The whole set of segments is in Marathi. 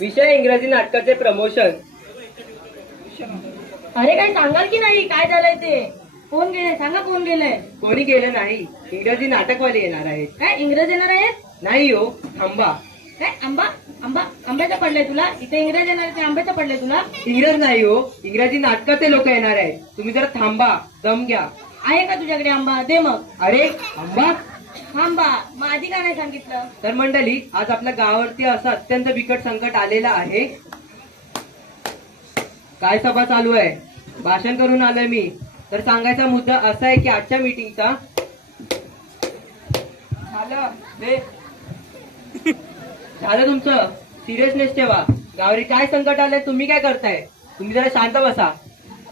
विषय इंग्रजी नाटकाचे प्रमोशन. अरे काय सांगाल की नाही, काय झालंय ते? कोण गेले सांगा, कोण गेलंय? कोणी गेलं नाही, इंग्रजी नाटकवाले येणार आहेत. काय इंग्रज येणार आहेत? नाही हो, थांबा. काय आंबा आंबा आंब्याचं पडलंय तुला? इथे इंग्रज येणार आहेत, ते आंब्याचं पडलंय तुला? इंग्रज नाही हो, इंग्रजी नाटकाचे लोक येणार आहेत. तुम्ही जरा थांबा, दम घ्या. आहे का तुझ्याकडे आंबा? दे मग. अरे आंबा. आंबा मग आधी का नाही सांगितलं? तर मंडळी, आज आपल्या गावावरती असं अत्यंत बिकट संकट आलेलं आहे. काय सभा चालू आहे, भाषण करून आलोय मी. तर सांगायचा मुद्दा असा आहे की आजच्या मीटिंगचा झालं तुमचं सिरियसनेस ठेवा. गावरी काय संकट आलंय, तुम्ही काय करताय? तुम्ही जरा शांत बसा.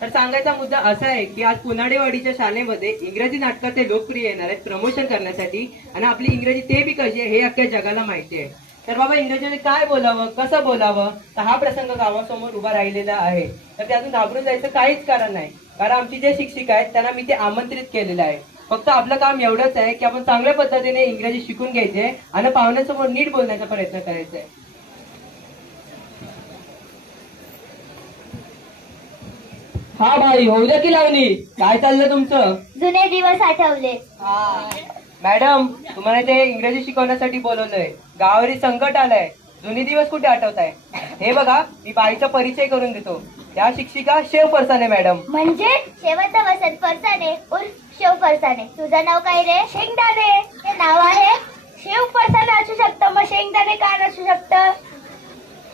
तर सांगायचा मुद्दा असा आहे की आज पुनाडेवाडीच्या शाळेमध्ये इंग्रजी नाटकाचे लोकप्रिय येणार आहेत प्रमोशन करण्यासाठी. आणि आपली इंग्रजी ते बी कशी आहे हे अख्ख्या जगाला माहिती आहे. तर बाबा इंग्रजीमध्ये काय बोलावं, कसं बोलावं, तर हा प्रसंग गावासमोर उभा राहिलेला आहे. तर त्यातून घाबरून जायचं काहीच कारण नाही, कारण आमची जे शिक्षिका आहेत त्यांना मी ते आमंत्रित केलेलं आहे. फक्त आपलं काम एवढंच आहे की आपण चांगल्या पद्धतीने इंग्रजी शिकून घ्यायचे आणि पाहुण्यांसमोर नीट बोलण्याचा प्रयत्न करायचा आहे. हा भाई, होऊ द्या की लावणी. काय चाललं तुमचं? जुने दिवस आठवले. मॅडम, तुम्हाला ते इंग्रजी शिकवण्यासाठी बोलवलंय. गावावरील संकट आलंय, जुनी दिवस कुठे आठवताय? हे बघा, मी बाईचा परिचय करून देतो. त्या शिक्षिका शेव फरसाणे मॅडम. म्हणजे शेवंत वसंत फरसाणे उर्फ शेव फरसाणे. तुझं नाव काय रे? शेंगदाणे. हे नाव आहे. शेव फरसाणे असू शकतं, मग शेंगदाणे का नसू शकतं?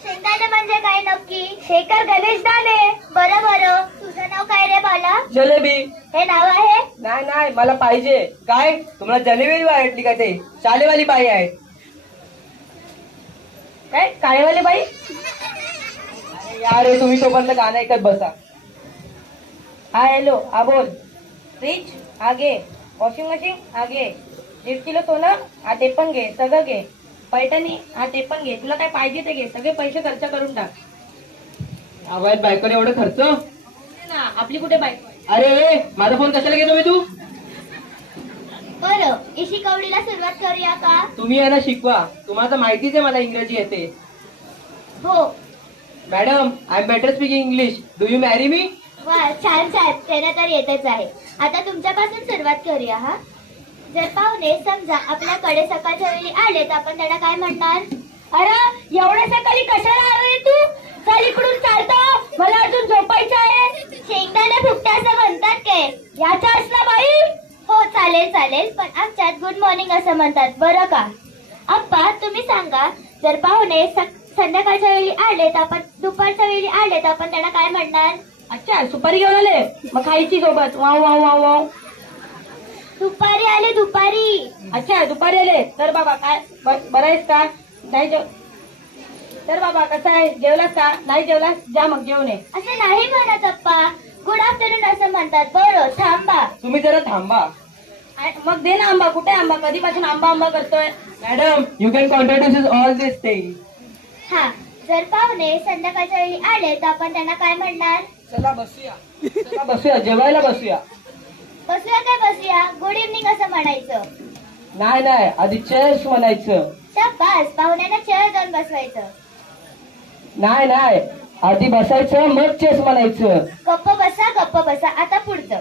शेंगदाणे म्हणजे काय नक्की? शेखर गणेश दाणे. बरं बरं, तुझं नाव काय रे बाला? जलेबी. हे नाव आहे. नाही नाही, मला पाहिजे. काय तुम्हाला जलेबी वाटली का? ते शालेवाली बाई आहे. काय काळेवाले बाई? अरे यार, हे तुम्ही तोपर्यंत गाणं ऐकत बसा. हा हॅलो, हा बोल. फ्रीज आगे, वॉशिंग मशीन आगे, 1.5 किलो सोनं हा ते पण घे, सगळं घे. पैठणी हा ते पण घे, तुला काय पाहिजे ते घे, सगळे पैसे खर्च करून टाक. आवाज बायकोने एवढं खर्च? ना आपली कुठे बायको आहे? अरे माझा फोन कशाला घेतो मी तू? बरं, इशी कवडीला सुरुवात करूया का? तुम्ही यांना शिकवा, तुम्हाला तर माहितीच आहे मला इंग्रजी येते. हो. Madam, I am better speaking English. Do you marry me? वा, छान छान, त्यांना तर येतच आहे. आता तुमच्यापासून सुरुवात करूया. हा, जर पाहुणे समजा आपल्याकडे सकाळच्या वेळी आले तर आपण त्यांना काय म्हणणार? अरे एवढ्या सकाळी कशाला आलोय तू? चल इकडून चालतो, मला अजून झोपायचं आहे. शेंगदाणे फुकटे असं म्हणतात काय? याचा असला बाई? हो चालेल चालेल, पण आमच्यात गुड मॉर्निंग असं म्हणतात, बरं का? अप्पा तुम्ही सांगा, जर पाहुणे संध्याकाळच्या वेळी आले तर आपण, दुपारच्या वेळी आले तर आपण त्यांना काय म्हणणार? अच्छा, सुपारी घेऊन आले, मग खायची सोबत. Wow wow wow wow. दुपारी आले, दुपारी. अच्छा दुपारी आले. तर बाबा काय बरं आहेस का? नाही तर बाबा कसं आहे, जेवलास का? नाही जेवलास, जा मग जेवण ये. असं नाही म्हणत अप्पा, गुड आफ्टरनून असं म्हणतात. बरं थांबा. तुम्ही जरा थांबा. मग दे ना आंबा. कुठे आंबा? कधीपासून आंबा आंबा करतोय? Madam, you can introduce all this thing. हा, जर पाहुणे संध्याकाळच्या वेळी आले तर आपण त्यांना काय म्हणणार? चला बसूया, चला बसूया, जेवायला बसूया. बसूया काय बसूया? गुड इव्हनिंग असं म्हणायचं. नाही नाही, आधी चेअर्स म्हणायचं. शाबास, पाहुण्यांना चेअर जाऊन बसवायचं. नाही नाही, आधी बसायचं मग चेस म्हणायचं. गप्प बसा, गप्प बसा. आता पुढचं,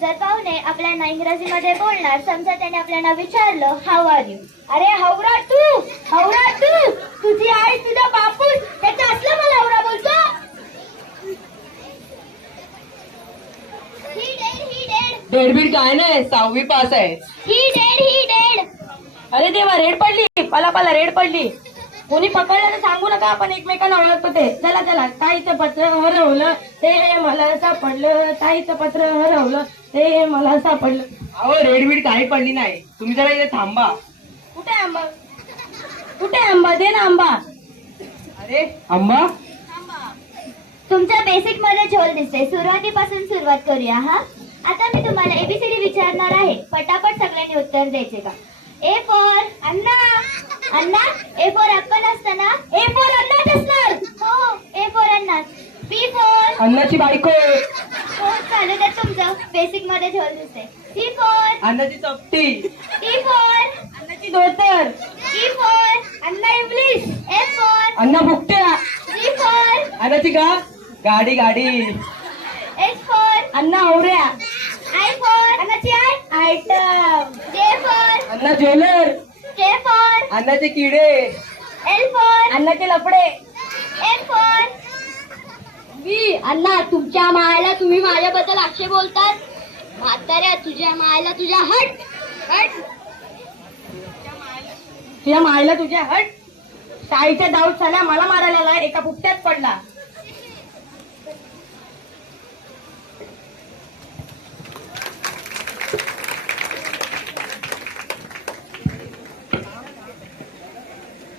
जर पाहुणे आपल्याला इंग्रजीमध्ये बोलणार, समजा त्याने आपल्याला विचारलं हाऊ आर यू? अरे हवरा तू, हवरा तू, तुझी आई, तुझा बापूस, त्याचं असलं मला हवरा बोलतो. ही डेड. डेडबीड काय नाही, 6वी पास आहे. ही डेड. अरे देवा, रेड पडली, पाला रेड पडली. कोणी पकडलं तर सांगू नका, आपण एकमेकांना ओळखतो ते. चला चला, ताईचं पत्र हरवलं ते मला सापडलं, ताईचं पत्र हरवलं ते मला सापडलं. अहो, रेडबीड काही पडली नाही, तुम्ही जरा इथे थांबा. कुठे आंबा? कुठे आंबा? दे ना आंबा. अरे आंबा. तुमच्या बेसिक मध्ये झोल दिसते. सुरुवातीपासून सुरुवात करूया. हा, आता मी तुम्हाला एबीसीडी विचारणार आहे, पटापट सगळ्यांनी उत्तर द्यायचे का? A for Anna. Anna, A for apple असतं ना? ए फॉर अण्णाच असणार. हो, A for Anna. B for अन्नाची बायको. हो, चालू द्या तुमचं. बेसिक मध्ये झोल दिसते. सी फॉर अन्नाची चपटी. डी फॉर अन्नाची धोतर. E for Anna English. F for Anna भुकट्या. अन्नाची का गाडी गाडी. एस फॉर अन्ना हवऱ्या. आय फॉर अन्नाची I item. J for Anna jeweller. K for अन्नाचे किडे. एल फॉर अन्नाचे लफडे. M for me. अण्णा तुमच्या मायला तुम्ही माझ्याबद्दल असे बोलतात. म्हाताऱ्या तुझ्या मायला तुझ्या हट हट. तुझ्या मायला तुझ्या हट. शाळेच्या डाऊट झाल्या मला मारायला आलाय, एका बुट्ट्यात पडला.